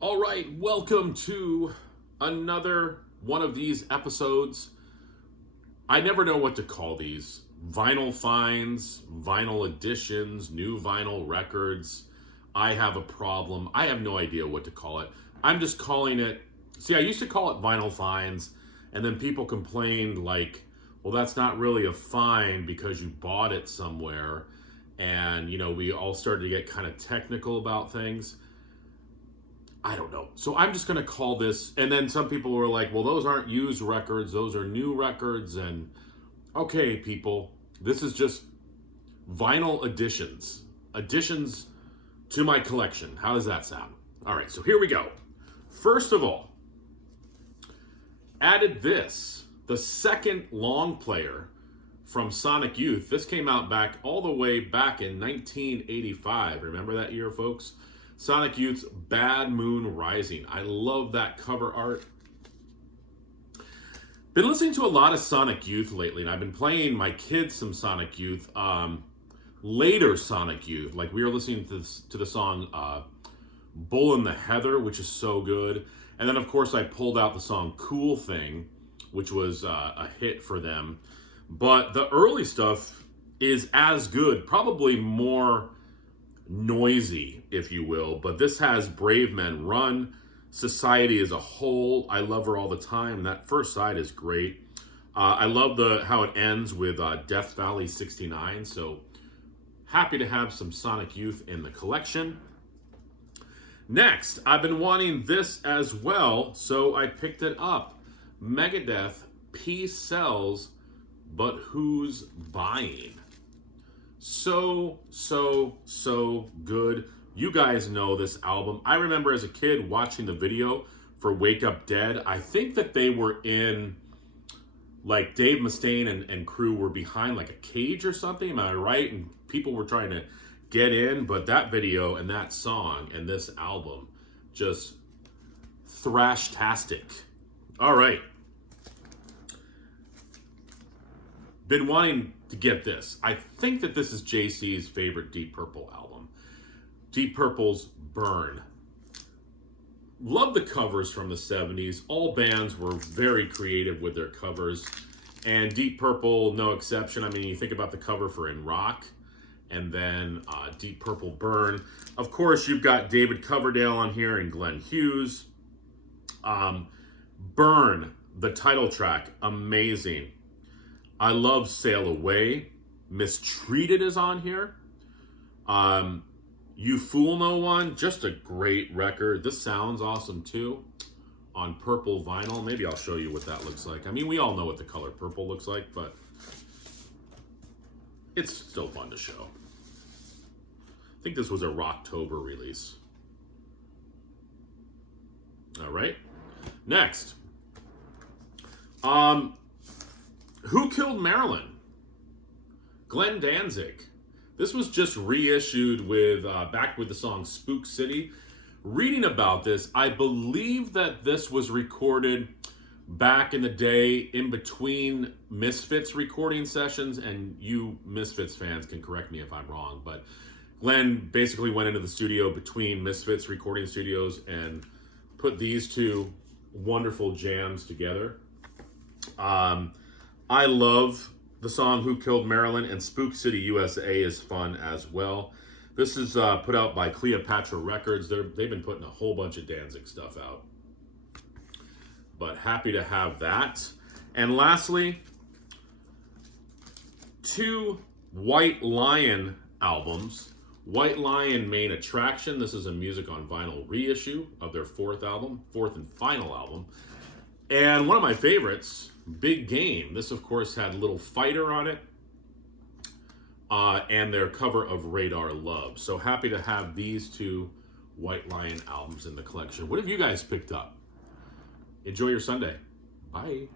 All right, welcome to another one of these episodes. I never know what to call these. Vinyl finds, vinyl editions, new vinyl records. I have a problem. I have no idea what to call it. I'm just calling it, I used to call it vinyl finds, and then people complained like, well, that's not really a find because you bought it somewhere. And, we all started to get kind of technical about things. I don't know. So I'm just going to call this, and then some people were like, well, those aren't used records, those are new records. And okay, people, this is just vinyl additions to my collection. How does that sound? All right, so here we go. First of all, added this, the second long player from Sonic Youth. This came out all the way back in 1985. Remember that year, folks? Sonic Youth's Bad Moon Rising. I love that cover art. Been listening to a lot of Sonic Youth lately, and I've been playing my kids some Sonic Youth, later Sonic Youth. Like we were listening to the song Bull in the Heather, which is so good. And then, of course, I pulled out the song Cool Thing, which was a hit for them. But the early stuff is as good, probably more noisy, if you will, but this has Brave Men Run, Society as a Whole, I Love Her All the Time. That first side is great. I love how it ends with Death Valley 69, so happy to have some Sonic Youth in the collection. Next, I've been wanting this as well, so I picked it up. Megadeth, Peace Sells, but Who's Buying? So good. You guys know this album. I remember as a kid watching the video for Wake Up Dead. I think that they were in, like, Dave Mustaine and crew were behind like a cage or something. Am I right? And people were trying to get in, but that video and that song and this album just thrash-tastic. All right. Been wanting to get this. I think that this is JC's favorite Deep Purple album. Deep Purple's Burn. Love the covers from the 70s. All bands were very creative with their covers. And Deep Purple, no exception. I mean, you think about the cover for In Rock, and then Deep Purple Burn. Of course, you've got David Coverdale on here and Glenn Hughes. Burn, the title track, amazing. I love Sail Away. Mistreated is on here. You Fool No One, just a great record. This sounds awesome too on purple vinyl. Maybe I'll show you what that looks like. I mean, we all know what the color purple looks like, but it's still fun to show. I think this was a Rocktober release. All right. Next. Who Killed Marilyn? Glenn Danzic. This was just reissued with back with the song Spook City. Reading about this, I believe that this was recorded back in the day in between Misfits recording sessions, and you Misfits fans can correct me if I'm wrong, but Glenn basically went into the studio between Misfits recording studios and put these two wonderful jams together. I love the song Who Killed Marilyn, and Spook City USA is fun as well. This is put out by Cleopatra Records. They've been putting a whole bunch of Danzic stuff out. But happy to have that. And lastly, 2 White Lion albums. White Lion Main Attraction. This is a Music on Vinyl reissue of their 4th and final album. And one of my favorites, Big Game. This, of course, had Little Fighter on it. And their cover of Radar Love. So happy to have these 2 White Lion albums in the collection. What have you guys picked up? Enjoy your Sunday. Bye.